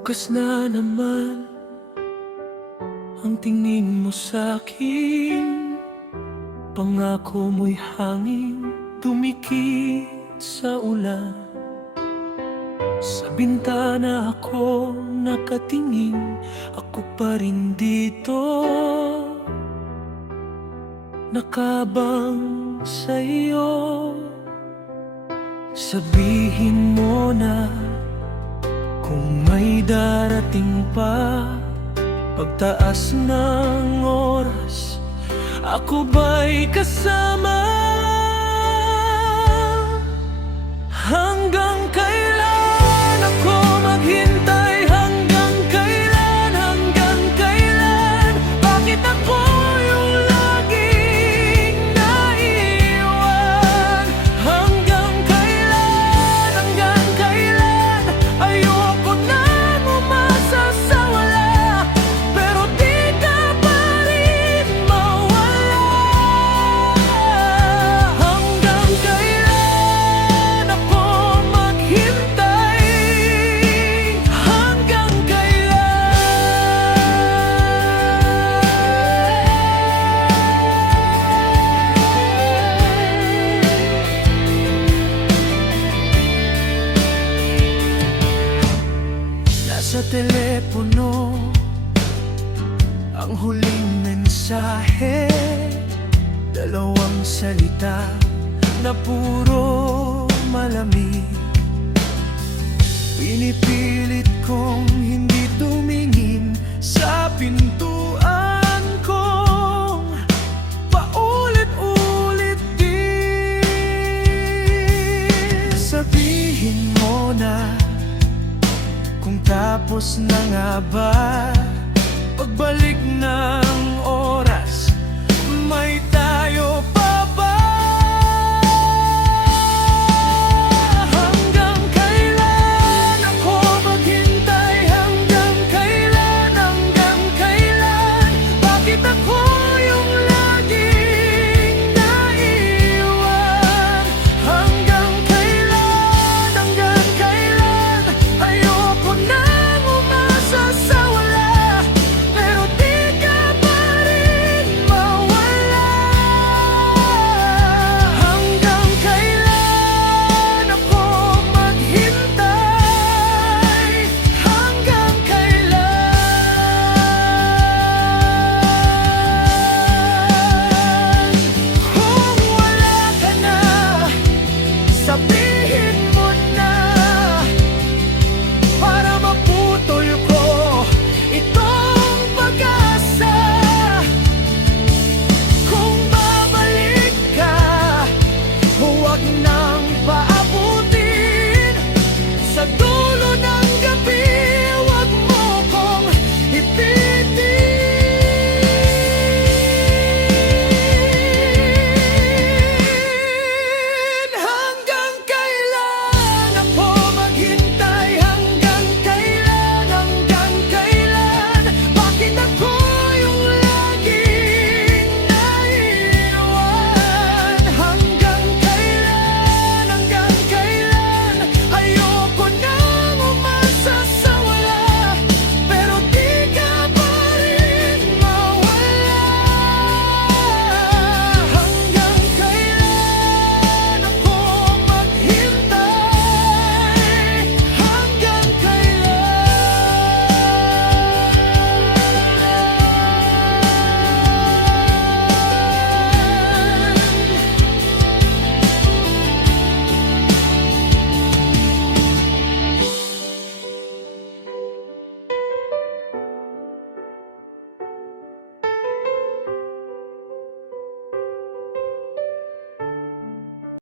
Bukas na naman ang tingin mo sa'kin. Pangako mo'y hangin dumikit sa ulan. Sa bintana ako nakatingin, ako pa rin dito, nakabang sa'yo. Sabihin mo na kung may darating pa pagtaas ng oras, ako ba'y kasama? Hanggang kailan ako maghintay? Hanggang kailan? Hanggang kailan? Bakit ako yung laging naiiwan? Hanggang kailan? Hanggang kailan? Ayoko nang umasa sa wala, pero di ka pa rin mawala. Hanggang kailan ako maghintay? Hanggang Nasa telepono ang huling mensahe, dalawang salita na puro malamig. Pinipilit kong hindi tumingin sa pintuan kong paulit-ulit din. Sabihin mo na kung tapos na nga ba pagbalik ng oras.